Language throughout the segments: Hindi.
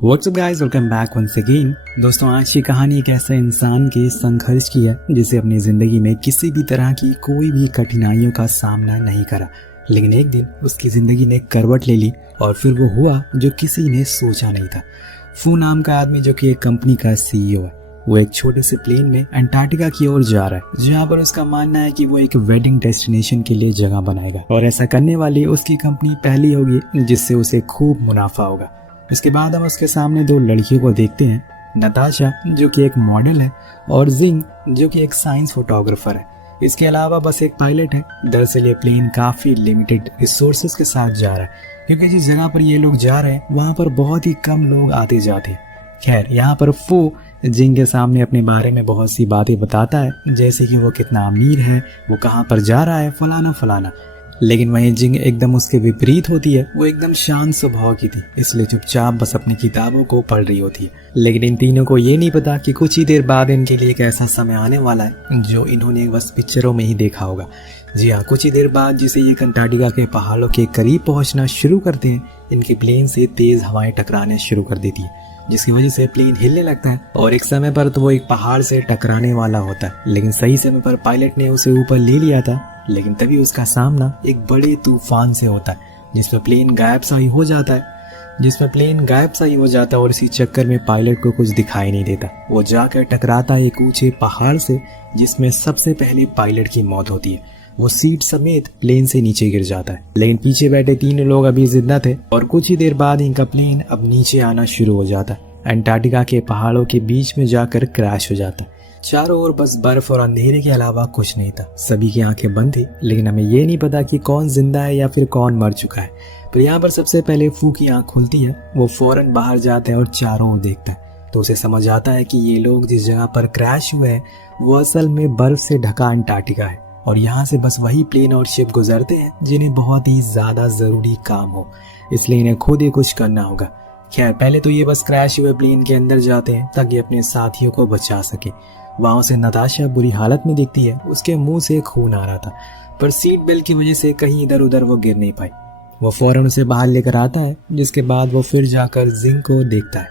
WhatsApp guys, welcome back once again. दोस्तों, आज की कहानी एक ऐसे इंसान के संघर्ष की है जिसे अपनी ज़िंदगी में किसी भी तरह की कोई भी कठिनाइयों का सामना नहीं करा, लेकिन एक दिन उसकी ज़िंदगी ने करवट ले ली और फिर वो हुआ जो किसी ने सोचा नहीं था। फू नाम का आदमी, जो कि एक कंपनी का CEO है, वो एक छोटे से प्लेन में अंटार्कटिका की ओर जा रहा है, जहाँ पर उसका मानना है कि वो एक वेडिंग डेस्टिनेशन के लिए जगह बनाएगा और ऐसा करने वाली उसकी कंपनी पहली होगी जिससे उसे खूब मुनाफा होगा। इसके बाद हम उसके सामने दो लड़कियों को देखते हैं, नताशा जो कि एक मॉडल है और जिंग जो कि एक साइंस फोटोग्राफर है। इसके अलावा बस एक पायलट है। दरअसल ये प्लेन काफ़ी लिमिटेड रिसोर्सेज के साथ जा रहा है, क्योंकि जिस जगह पर ये लोग जा रहे हैं वहाँ पर बहुत ही कम लोग आते जाते हैं। खैर, यहाँ पर फू जिंग के सामने अपने बारे में बहुत सी बातें बताता है, जैसे कि वो कितना अमीर है, वो कहाँ पर जा रहा है, फलाना फलाना। लेकिन वहीं जिंग एकदम उसके विपरीत होती है। वो एकदम शांत स्वभाव की थी, इसलिए चुपचाप बस अपनी किताबों को पढ़ रही होती है। लेकिन इन तीनों को ये नहीं पता कि कुछ ही देर बाद इनके लिए एक ऐसा समय आने वाला है जो इन्होंने बस पिक्चरों में ही देखा होगा। जी हाँ, कुछ ही देर बाद जिसे ये अंटार्कटिका के पहाड़ों के करीब पहुंचना शुरू करते हैं, इनके प्लेन से तेज हवाएं टकराने शुरू कर देती है, जिसकी वजह से प्लेन हिलने लगता है और एक समय पर तो वो एक पहाड़ से टकराने वाला होता है। लेकिन सही समय पर पायलट ने उसे ऊपर ले लिया था, लेकिन तभी उसका सामना एक बड़े तूफान से होता है, जिसमें प्लेन गायब सा ही हो जाता है और इसी चक्कर में पायलट को कुछ दिखाई नहीं देता। वो जाकर टकराता है एक ऊंचे पहाड़ से, जिसमें सबसे पहले पायलट की मौत होती है। वो सीट समेत प्लेन से नीचे गिर जाता है, लेकिन पीछे बैठे तीन लोग अभी जिंदा थे और कुछ ही देर बाद इनका प्लेन अब नीचे आना शुरू हो जाता है। अंटार्कटिका के पहाड़ों के बीच में जाकर क्रैश हो जाता है। चारों ओर बस बर्फ और अंधेरे के अलावा कुछ नहीं था। सभी की आंखें बंद थी, लेकिन हमें ये नहीं पता कि कौन जिंदा है या फिर कौन मर चुका है। पर यहाँ पर सबसे पहले फू की आंख खुलती है। वो फौरन बाहर जाता है और चारों ओर देखता है, तो उसे समझ आता है कि ये लोग जिस जगह पर क्रैश हुए हैं वो असल में बर्फ से ढका अंटार्कटिका है और यहाँ से बस वही प्लेन और शिप गुजरते हैं जिन्हें बहुत ही ज्यादा जरूरी काम हो, इसलिए इन्हें खुद ही कुछ करना होगा। खैर, पहले तो ये बस क्रैश हुए प्लेन के अंदर जाते हैं ताकि अपने साथियों को बचा सके। वहां उसे नताशा बुरी हालत में दिखती है। उसके मुंह से खून आ रहा था, पर सीट बेल्ट की वजह से कहीं इधर उधर वो गिर नहीं पाई। वो फौरन उसे बाहर लेकर आता है, जिसके बाद वो फिर जाकर जिंग को देखता है।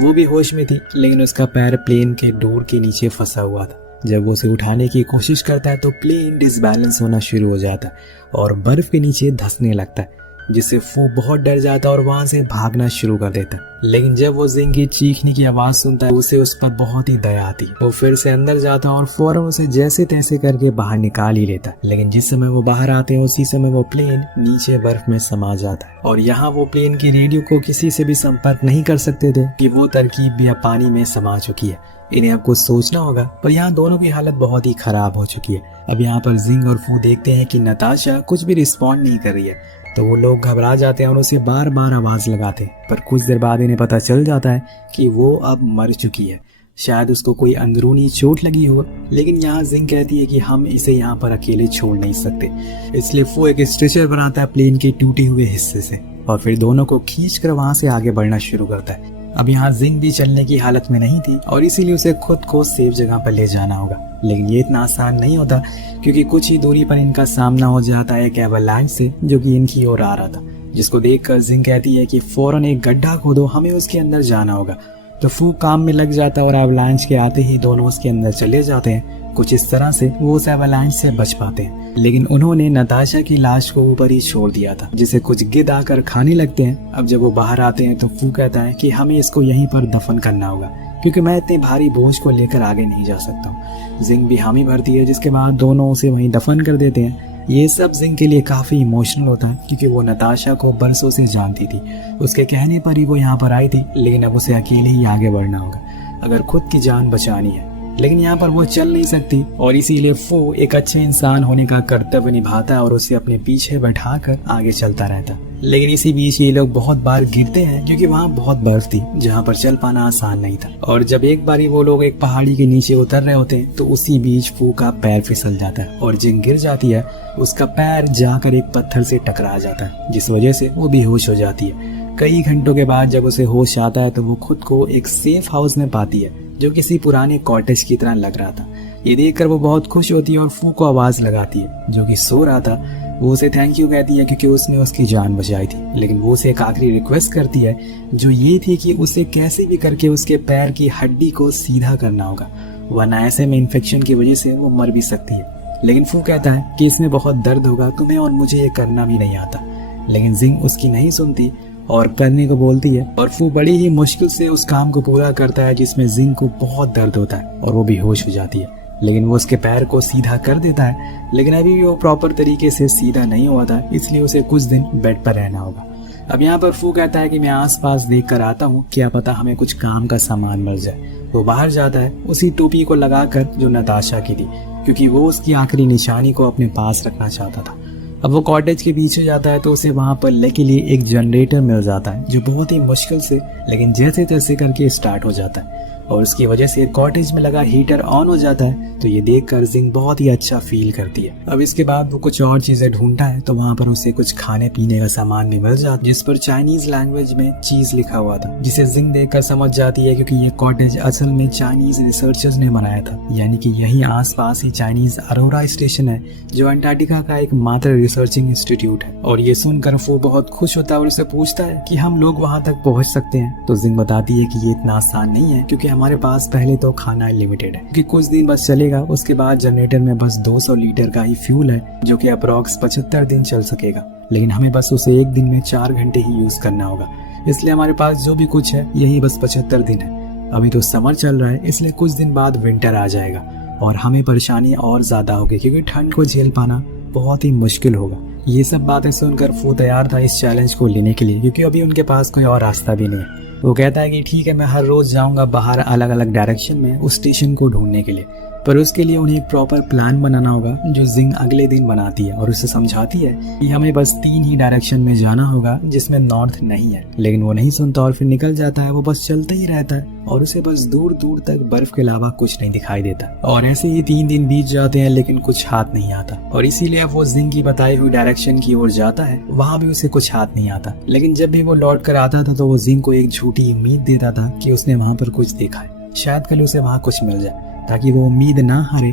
वो भी होश में थी, लेकिन उसका पैर प्लेन के डोर के नीचे फंसा हुआ था। जब वो उसे उठाने की कोशिश करता है तो प्लेन डिसबैलेंस होना शुरू हो जाता है और बर्फ के नीचे धंसने लगता है, जिससे फू बहुत डर जाता है और वहां से भागना शुरू कर देता है। लेकिन जब वो जिंग की चीखने की आवाज सुनता है, उसे उस पर बहुत ही दया आती। वो फिर से अंदर जाता है और फौरन उसे जैसे तैसे करके बाहर निकाल ही लेता है। लेकिन जिस समय वो बाहर आते हैं उसी समय वो प्लेन नीचे बर्फ में समा जाता है और यहाँ वो प्लेन की रेडियो को किसी से भी संपर्क नहीं कर सकते थे कि वो तरकीब या पानी में समा चुकी है। इन्हें अब कुछ सोचना होगा, पर यहाँ दोनों की हालत बहुत ही खराब हो चुकी है। अब यहाँ पर जिंग और फू देखते हैं कि नताशा कुछ भी रिस्पॉन्ड नहीं कर रही है, तो वो लोग घबरा जाते हैं और उसे बार बार आवाज लगाते हैं। पर कुछ देर बाद इन्हें पता चल जाता है कि वो अब मर चुकी है। शायद उसको कोई अंदरूनी चोट लगी हो, लेकिन यहाँ जिंग कहती है कि हम इसे यहाँ पर अकेले छोड़ नहीं सकते, इसलिए वो एक स्ट्रेचर बनाता है प्लेन के टूटे हुए हिस्से से और फिर दोनों को खींचकर वहां से आगे बढ़ना शुरू करता है। अब यहाँ जिंग भी चलने की हालत में नहीं थी और इसीलिए उसे खुद को सेफ जगह पर ले जाना होगा, लेकिन ये इतना आसान नहीं होता, क्योंकि कुछ ही दूरी पर इनका सामना हो जाता है एक एवलांच से जो कि इनकी ओर आ रहा था, जिसको देखकर जिंग कहती है कि फौरन एक गड्ढा खोदो, हमें उसके अंदर जाना होगा। तो फू काम में लग जाता है और एवलांच के आते ही दोनों उसके अंदर चले जाते हैं। कुछ इस तरह से वो उस एवलांच से बच पाते हैं, लेकिन उन्होंने नताशा की लाश को ऊपर ही छोड़ दिया था, जिसे कुछ गिद्ध आकर खाने लगते हैं। अब जब वो बाहर आते हैं तो फू कहता है कि हमें इसको यहीं पर दफन करना होगा, क्योंकि मैं इतने भारी बोझ को लेकर आगे नहीं जा सकता हूँ। जिंग भी हामी भरती है, जिसके बाद दोनों उसे वहीं दफन कर देते हैं। ये सब जिंग के लिए काफी इमोशनल होता है, क्योंकि वो नताशा को बरसों से जानती थी। उसके कहने पर ही वो यहाँ पर आई थी, लेकिन अब उसे अकेले ही आगे बढ़ना होगा अगर खुद की जान बचानी है। लेकिन यहाँ पर वो चल नहीं सकती और इसीलिए फू एक अच्छे इंसान होने का कर्तव्य निभाता है और उसे अपने पीछे बैठाकर आगे चलता रहता। लेकिन इसी बीच ये लोग बहुत बार गिरते हैं, क्योंकि वहाँ बहुत बर्फ थी जहाँ पर चल पाना आसान नहीं था। और जब एक बारी वो लोग एक पहाड़ी के नीचे उतर रहे होते हैं तो उसी बीच फू का पैर फिसल जाता है और जिंग गिर जाती है। उसका पैर जाकर एक पत्थर से टकरा जाता है, जिस वजह से वो बेहोश हो जाती है। कई घंटों के बाद जब उसे होश आता है तो वो खुद को एक सेफ हाउस में पाती है, जो किसी पुराने कॉटेज की तरह लग रहा था, ये देखकर वो बहुत खुश होती है और फू को आवाज लगाती है जो कि सो रहा था। वो उसे थैंक यू कहती है क्योंकि उसने उसकी जान बचाई थी, लेकिन वो उसे एक आखिरी रिक्वेस्ट करती है जो ये थी कि उसे कैसे भी करके उसके पैर की हड्डी को सीधा करना होगा, वरना ऐसे में इन्फेक्शन की वजह से वो मर भी सकती है। लेकिन फू कहता है कि इसमें बहुत दर्द होगा तुम्हें और मुझे ये करना भी नहीं आता। लेकिन जिंग उसकी नहीं सुनती और करने को बोलती है और फू बड़ी ही मुश्किल से उस काम को पूरा करता है जिसमें जिंग को बहुत दर्द होता है और वो बेहोश हो जाती है। लेकिन वो उसके पैर को सीधा कर देता है, लेकिन अभी भी वो प्रॉपर तरीके से सीधा नहीं हुआ था, इसलिए उसे कुछ दिन बेड पर रहना होगा। अब यहाँ पर फू कहता है कि मैं आसपास देख कर आता हूँ, क्या पता हमें कुछ काम का सामान मिल जाए। वो बाहर जाता है उसी टोपी को लगाकर जो नताशा की थी, क्योंकि वो उसकी आखिरी निशानी को अपने पास रखना चाहता था। अब वो कॉटेज के पीछे जाता है तो उसे वहां पर ले के लिए एक जनरेटर मिल जाता है जो बहुत ही मुश्किल से लेकिन जैसे तैसे करके स्टार्ट हो जाता है और उसकी वजह से कॉटेज में लगा हीटर ऑन हो जाता है। तो ये देखकर जिंग बहुत ही अच्छा फील करती है। अब इसके बाद वो कुछ और चीजें ढूंढता है तो वहाँ पर उसे कुछ खाने पीने का सामान भी मिल जाता है जिस पर चाइनीज लैंग्वेज में चीज लिखा हुआ था, जिसे जिंग देखकर समझ जाती है क्योंकि ये कॉटेज असल में चाइनीज रिसर्चर्स ने बनाया था, यानी कि यहीं आसपास ही चाइनीज अरोरा स्टेशन है जो अंटार्कटिका का एक मात्र रिसर्चिंग इंस्टीट्यूट है। और ये सुनकर वो बहुत खुश होता है और उससे पूछता है कि हम लोग वहाँ तक पहुँच सकते हैं। तो जिंग बताती है कि ये इतना आसान नहीं है क्योंकि हमारे पास पहले तो खाना लिमिटेड है कि कुछ दिन बस चलेगा, उसके बाद जनरेटर में बस 200 लीटर का ही फ्यूल है जो कि अप्रॉक्स 75 दिन चल सकेगा, लेकिन हमें बस उसे एक दिन में 4 घंटे ही यूज करना होगा, इसलिए हमारे पास जो भी कुछ है यही बस 75 दिन है। अभी तो समर चल रहा है, इसलिए कुछ दिन बाद विंटर आ जाएगा और हमें परेशानी और ज्यादा होगी क्योंकि ठंड को झेल पाना बहुत ही मुश्किल होगा। ये सब बातें सुनकर फू तैयार था इस चैलेंज को लेने के लिए क्योंकि अभी उनके पास कोई और रास्ता भी नहीं है। वो कहता है कि ठीक है, मैं हर रोज जाऊंगा बाहर अलग अलग डायरेक्शन में उस स्टेशन को ढूंढने के लिए, पर उसके लिए उन्हें एक प्रॉपर प्लान बनाना होगा जो जिंग अगले दिन बनाती है और उसे समझाती है कि हमें बस 3 ही डायरेक्शन में जाना होगा जिसमें नॉर्थ नहीं है। लेकिन वो नहीं सुनता और फिर निकल जाता है। वो बस चलता ही रहता है और उसे बस दूर दूर तक बर्फ के अलावा कुछ नहीं दिखाई देता और ऐसे ही 3 दिन बीत जाते हैं लेकिन कुछ हाथ नहीं आता और इसीलिए अब वो जिंग की बताई हुई डायरेक्शन की ओर जाता है। वहाँ भी उसे कुछ हाथ नहीं आता, लेकिन जब भी वो लौट कर आता था तो वो जिंग को एक झूठी उम्मीद देता था कि उसने वहाँ पर कुछ देखा है, शायद कल उसे वहाँ कुछ मिल जाए ताकि वो उम्मीद ना हारे।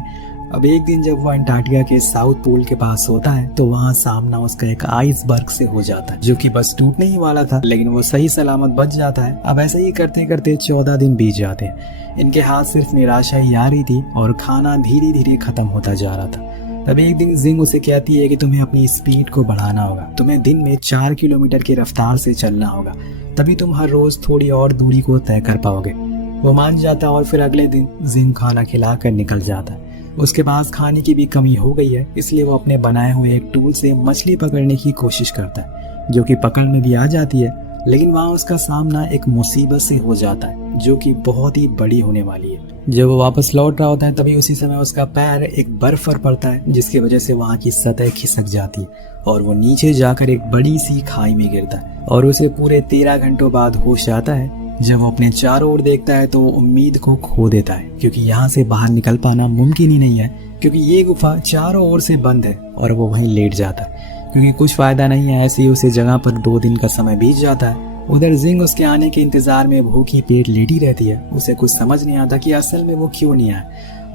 अब एक दिन जब वो अंटार्कटिका के साउथ पोल के पास होता है तो वहाँ सामना उसका एक आइसबर्ग से हो जाता है जो कि बस टूटने ही वाला था, लेकिन वो सही सलामत बच जाता है। अब ऐसे ही करते करते 14 दिन बीत जाते हैं। इनके हाथ सिर्फ निराशा ही आ रही थी और खाना धीरे धीरे खत्म होता जा रहा था। तब एक दिन जिंग उसे कहती है कि तुम्हें अपनी स्पीड को बढ़ाना होगा, तुम्हें दिन में 4 किलोमीटर की रफ्तार से चलना होगा, तभी तुम हर रोज थोड़ी और दूरी को तय कर पाओगे। वो मान जाता है और फिर अगले दिन जिंग खाना खिलाकर निकल जाता है। उसके पास खाने की भी कमी हो गई है, इसलिए वो अपने बनाए हुए एक टूल से मछली पकड़ने की कोशिश करता है जो कि पकड़ में भी आ जाती है, लेकिन वहाँ उसका सामना एक मुसीबत से हो जाता है जो कि बहुत ही बड़ी होने वाली है। जब वो वापस लौट रहा होता है तभी उसी समय उसका पैर एक बर्फ पर पड़ता है जिसकी वजह से वहाँ की सतह खिसक जाती है और वो नीचे जाकर एक बड़ी सी खाई में गिरता है और उसे पूरे 13 घंटों बाद होश आता है। जब वो अपने चारों ओर देखता है तो वो उम्मीद को खो देता है क्योंकि यहाँ से बाहर निकल पाना मुमकिन ही नहीं है क्योंकि ये गुफा चारों ओर से बंद है और वो वहीं लेट जाता है क्योंकि कुछ फायदा नहीं है। ऐसे ही उसे जगह पर 2 दिन का समय बीत जाता है। उधर जिंग उसके आने के इंतजार में भूखी पेट लेटी रहती है। उसे कुछ समझ नहीं आता कि असल में वो क्यों नहीं आया।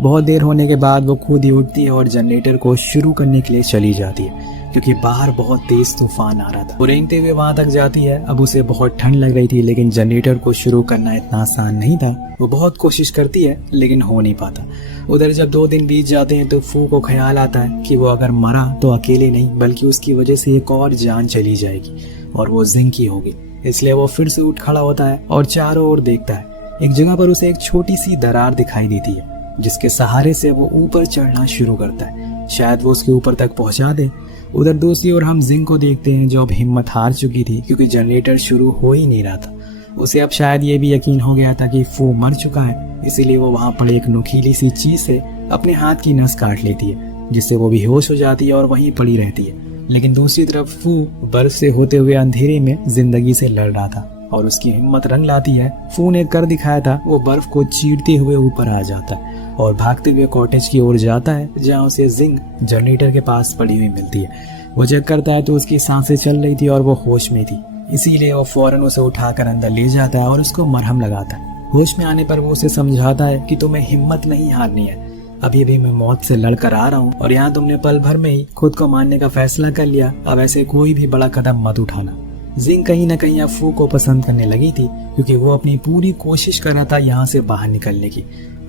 बहुत देर होने के बाद वो खुद ही उठती है और जनरेटर को शुरू करने के लिए चली जाती है क्योंकि बाहर बहुत तेज तूफान आ रहा था। वो रेंगते हुए वहां तक जाती है। अब उसे बहुत ठंड लग रही थी लेकिन जनरेटर को शुरू करना इतना आसान नहीं था। वो बहुत कोशिश करती है लेकिन हो नहीं पाता। उधर जब 2 दिन बीत जाते हैं तो फू को ख्याल आता है कि वो अगर मरा तो अकेले नहीं बल्कि उसकी वजह से एक और जान चली जाएगी और वो जिंग की होगी। इसलिए वो फिर से उठ खड़ा होता है और चारों ओर देखता है। एक जगह पर उसे एक छोटी सी दरार दिखाई देती है जिसके सहारे से वो ऊपर चढ़ना शुरू करता है, शायद वो उसके ऊपर तक पहुंचा दे। उधर दूसरी ओर हम जिंग को देखते हैं जो अब हिम्मत हार चुकी थी क्योंकि जनरेटर शुरू हो ही नहीं रहा था। उसे अब शायद ये भी यकीन हो गया था कि फू मर चुका है, इसीलिए वो वहां पड़े एक नुकीली सी चीज से अपने हाथ की नस काट लेती है जिससे वो बेहोश हो जाती है और वहीं पड़ी रहती है। लेकिन दूसरी तरफ फू बर्फ से होते हुए अंधेरे में जिंदगी से लड़ रहा था और उसकी हिम्मत रंग लाती है। फू ने कर दिखाया था, वो बर्फ को चीरते हुए ऊपर आ जाता है और भागते हुए कॉटेज की ओर जाता है जहाँ उसे जिंग जनरेटर के पास पड़ी हुई मिलती है। वो चेक करता है तो उसकी सांसें चल रही थी और वो होश में थी, इसीलिए वो फौरन उसे उठाकर अंदर ले जाता है और उसको मरहम लगाता है। होश में आने पर वो उसे समझाता है कि तुम्हें हिम्मत नहीं हारनी है, अभी अभी मैं मौत से लड़कर आ रहा हूँ और यहाँ तुमने पल भर में ही खुद को मारने का फैसला कर लिया। अब ऐसे कोई भी बड़ा कदम मत उठाना। जिंग कहीं न कहीं अब फू को पसंद करने लगी थी, क्योंकि वो अपनी पूरी कोशिश कर रहा था यहाँ से बाहर निकलने की,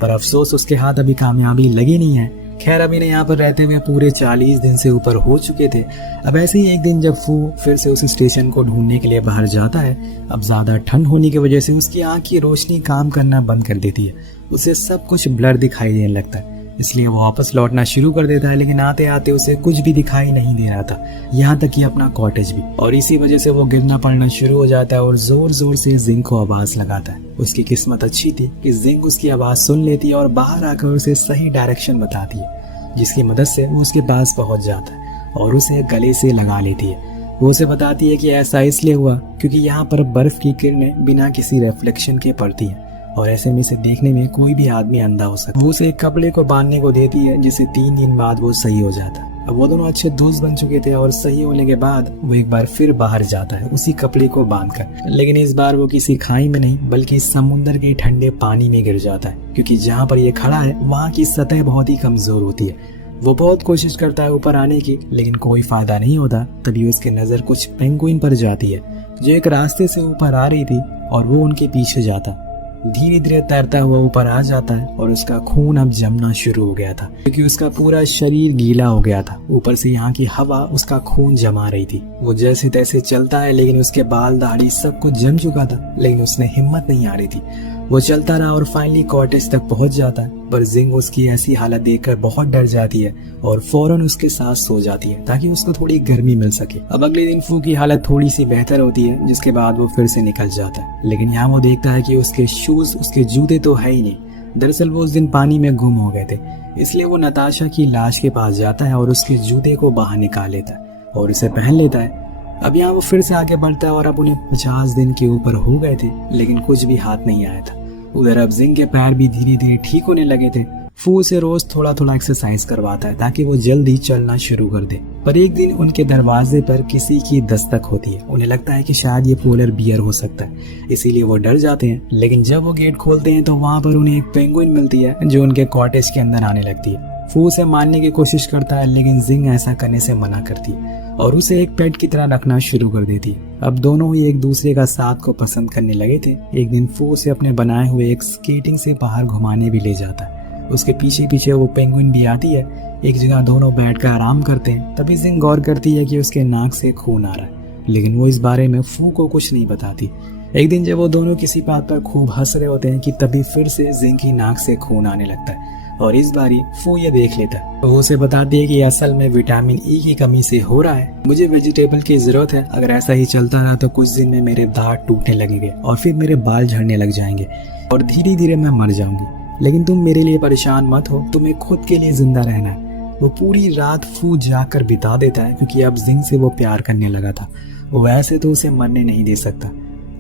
पर अफसोस उसके हाथ अभी कामयाबी लगी नहीं है। खैर, अभी ने यहाँ पर रहते हुए पूरे 40 दिन से ऊपर हो चुके थे। अब ऐसे ही एक दिन जब फू फिर से उस स्टेशन को ढूंढने के लिए बाहर जाता है, अब ज्यादा ठंड होने की वजह से उसकी आंख की रोशनी काम करना बंद कर देती है। उसे सब कुछ ब्लर दिखाई देने लगता है, इसलिए वो वापस लौटना शुरू कर देता है। लेकिन आते आते उसे कुछ भी दिखाई नहीं दे रहा था, यहाँ तक कि अपना कॉटेज भी। और इसी वजह से वो गिरना पड़ना शुरू हो जाता है और जोर जोर से जिंग को आवाज लगाता है। उसकी किस्मत अच्छी थी कि जिंग उसकी आवाज सुन लेती है और बाहर आकर उसे सही डायरेक्शन बताती है, जिसकी मदद से वो उसके पास पहुंच जाता है और उसे गले से लगा लेती है। वो उसे बताती है कि ऐसा इसलिए हुआ क्योंकि यहाँ पर बर्फ की किरणें बिना किसी रिफ्लेक्शन के पड़ती हैं और ऐसे में इसे देखने में कोई भी आदमी अंधा हो सकता है। वो उसे एक कपड़े को बांधने को देती है, जिससे 3 दिन बाद वो सही हो जाता है। अब वो दोनों अच्छे दोस्त बन चुके थे और सही होने के बाद वो एक बार फिर बाहर जाता है उसी कपड़े को बांधकर। लेकिन इस बार वो किसी खाई में नहीं बल्कि समुद्र के ठंडे पानी में गिर जाता है, क्योंकि जहाँ पर ये खड़ा है वहाँ की सतह बहुत ही कमजोर होती है। वो बहुत कोशिश करता है ऊपर आने की, लेकिन कोई फायदा नहीं होता। तभी उसकी नजर कुछ पेंगुइन पर जाती है जो एक रास्ते से ऊपर आ रही थी और वो उनके पीछे जाता। धीरे धीरे तैरता हुआ ऊपर आ जाता है और उसका खून अब जमना शुरू हो गया था, क्योंकि उसका पूरा शरीर गीला हो गया था। ऊपर से यहाँ की हवा उसका खून जमा रही थी। वो जैसे तैसे चलता है, लेकिन उसके बाल दाढ़ी सब कुछ जम चुका था, लेकिन उसने हिम्मत नहीं आ रही थी। वो चलता रहा और फाइनली कॉटेज तक पहुंच जाता है, पर जिंग उसकी ऐसी हालत देखकर बहुत डर जाती है और फौरन उसके साथ सो जाती है ताकि उसको थोड़ी गर्मी मिल सके। अब अगले दिन फू की हालत थोड़ी सी बेहतर होती है, जिसके बाद वो फिर से निकल जाता है। लेकिन यहाँ वो देखता है कि उसके शूज, उसके जूते तो है ही नहीं। दरअसल वो उस दिन पानी में गुम हो गए थे, इसलिए वो नताशा की लाश के पास जाता है और उसके जूते को बाहर निकाल लेता है और उसे पहन लेता है। अब यहाँ वो फिर से आगे बढ़ता है और अब उन्हें 50 दिन के ऊपर हो गए थे, लेकिन कुछ भी हाथ नहीं आया था। उधर अब जिंग के पैर भी धीरे धीरे ठीक होने लगे थे। फू उसे रोज थोड़ा थोड़ा एक्सरसाइज करवाता है ताकि वो जल्दी चलना शुरू कर दे। पर एक दिन उनके दरवाजे पर किसी की दस्तक होती है। उन्हें लगता है कि शायद ये पोलर बियर हो सकता है, इसीलिए वो डर जाते हैं। लेकिन जब वो गेट खोलते हैं तो वहाँ पर उन्हें एक पेंगुइन मिलती है जो उनके कॉटेज के अंदर आने लगती है। फू उसे मारने की कोशिश करता है, लेकिन जिंग ऐसा करने से मना करती है और उसे एक पेट की तरह रखना शुरू कर देती है। अब दोनों ही एक दूसरे का साथ को पसंद करने लगे थे। एक दिन फू उसे अपने बनाए हुए एक स्केटिंग से बाहर घुमाने भी ले जाता है। उसके पीछे पीछे वो पेंगुइन भी आती है। एक जगह दोनों बैठकर आराम करते हैं। तभी जिंग गौर करती है कि उसके नाक से खून आ रहा है, लेकिन वो इस बारे में फू को कुछ नहीं बताती। एक दिन जब वो दोनों किसी बात पर खूब हंस रहे होते हैं कि तभी फिर से जिंग की नाक से खून आने लगता है और इस बारी फू ये देख लेता है। वो उसे बताती है कि असल में विटामिन ई की कमी से हो रहा है। मुझे वेजिटेबल की जरूरत है। अगर ऐसा ही चलता रहा तो कुछ दिन में मेरे दांत टूटने लगेंगे और फिर मेरे बाल झड़ने लग जाएंगे और धीरे धीरे मैं मर जाऊंगी। लेकिन तुम मेरे लिए परेशान मत हो, तुम्हें खुद के लिए जिंदा रहना है। वो पूरी रात फू जाकर बिता देता है, क्योंकि अब जिंग से वो प्यार करने लगा था। वो ऐसे तो उसे मरने नहीं दे सकता।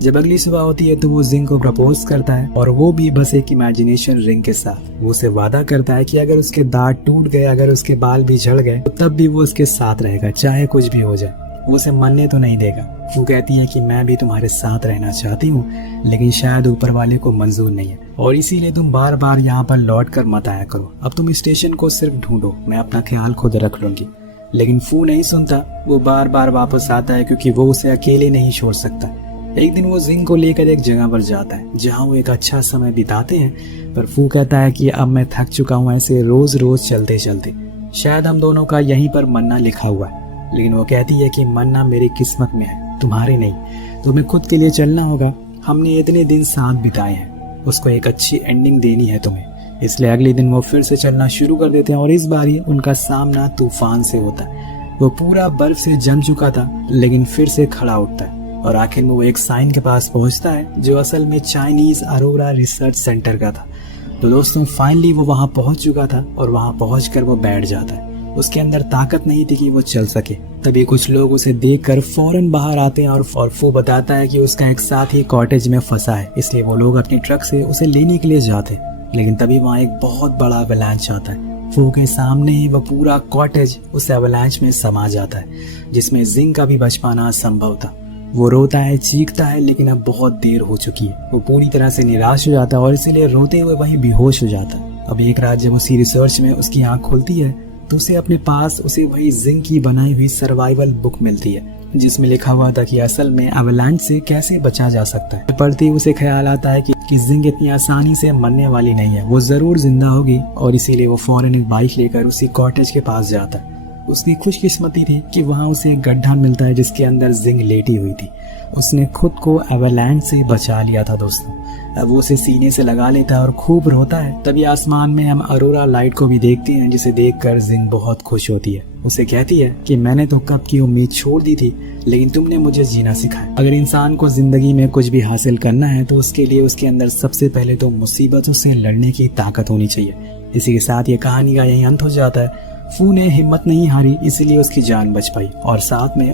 जब अगली सुबह होती है तो वो जिंग को प्रपोज करता है और वो भी बस एक इमेजिनेशन रिंग के साथ। वो उसे वादा करता है कि अगर उसके दांत टूट गए, अगर उसके बाल भी झड़ गए, तो तब भी वो उसके साथ रहेगा, चाहे कुछ भी हो जाए। वो उसे मरने तो नहीं देगा। वो कहती है कि मैं भी तुम्हारे साथ रहना चाहती हूँ, लेकिन शायद ऊपर वाले को मंजूर नहीं है और इसीलिए तुम बार बार यहाँ पर लौट कर मत आया करो। अब तुम स्टेशन को सिर्फ ढूंढो, मैं अपना ख्याल खुद रख लूंगी। लेकिन फू नहीं सुनता। वो बार बार वापस आता है, क्योंकि वो उसे अकेले नहीं छोड़ सकता। एक दिन वो जिंग को लेकर एक जगह पर जाता है जहाँ वो एक अच्छा समय बिताते हैं, पर फू कहता है कि अब मैं थक चुका हूँ ऐसे रोज रोज चलते चलते। शायद हम दोनों का यहीं पर मरना लिखा हुआ है। लेकिन वो कहती है कि मरना मेरी किस्मत में है, तुम्हारी नहीं। तुम्हें खुद के लिए चलना होगा। हमने इतने दिन साथ बिताए हैं, उसको एक अच्छी एंडिंग देनी है तुम्हें। इसलिए अगले दिन वो फिर से चलना शुरू कर देते हैं और इस बारी उनका सामना तूफान से होता है। वो पूरा बर्फ से जम चुका था, लेकिन फिर से खड़ा उठता है और आखिर में वो एक साइन के पास पहुंचता है जो असल में चाइनीज अरोरा रिसर्च सेंटर का था। तो दोस्तों, फाइनली वो वहां पहुंच चुका था और वहां पहुंचकर वो बैठ जाता है। उसके अंदर ताकत नहीं थी कि वो चल सके। तभी कुछ लोग उसे देखकर फौरन बाहर आते हैं और फू बताता है कि उसका एक साथी कॉटेज में फंसा है, इसलिए वो लोग अपनी ट्रक से उसे लेने के लिए जाते हैं। लेकिन तभी वहाँ एक बहुत बड़ा एवलांच आता है। फू के सामने ही वो पूरा कॉटेज उस एवलांच में समा जाता है, जिसमें जिंग का भी बच पाना असंभव था। वो रोता है, चीखता है, लेकिन अब बहुत देर हो चुकी है। वो पूरी तरह से निराश हो जाता है और इसीलिए रोते हुए वहीं बेहोश हो जाता है। अब एक रात जब उसी रिसर्च में उसकी आंख खुलती है तो उसे अपने पास उसे वही जिंक की बनाई हुई सर्वाइवल बुक मिलती है जिसमें लिखा हुआ था कि असल में एवलांच से कैसे बचा जा सकता है। पढ़ते ही उसे ख्याल आता है कि जिंक इतनी आसानी से मरने वाली नहीं है, वो जरूर जिंदा होगी और इसीलिए वो फौरन एक बाइक लेकर उसी कॉटेज के पास जाता है। उसकी खुशकिस्मती थी कि वहाँ उसे एक गड्ढा मिलता है जिसके अंदर जिंक लेटी हुई थी। उसने खुद को एवलांच से बचा लिया था दोस्तों। अब वो उसे सीने से लगा लेता है और खूब रोता है। तभी आसमान में हम अरोरा लाइट को भी देखते हैं जिसे देखकर जिंक बहुत खुश होती है। उसे कहती है कि मैंने तो कब की उम्मीद छोड़ दी थी, लेकिन तुमने मुझे जीना सिखाया। अगर इंसान को जिंदगी में कुछ भी हासिल करना है तो उसके लिए उसके अंदर सबसे पहले तो मुसीबतों से लड़ने की ताकत होनी चाहिए। इसी के साथ ये कहानी का यही अंत हो जाता है। फू ने हिम्मत नहीं हारी, इसलिए उसकी जान बच पाई और साथ में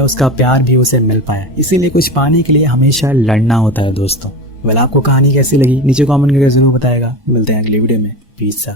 उसका प्यार भी उसे मिल पाया। इसीलिए कुछ पाने के लिए हमेशा लड़ना होता है दोस्तों। वेल, आपको कहानी कैसी लगी नीचे कमेंट करके जरूर बताएगा। मिलते हैं अगली वीडियो में। पीस।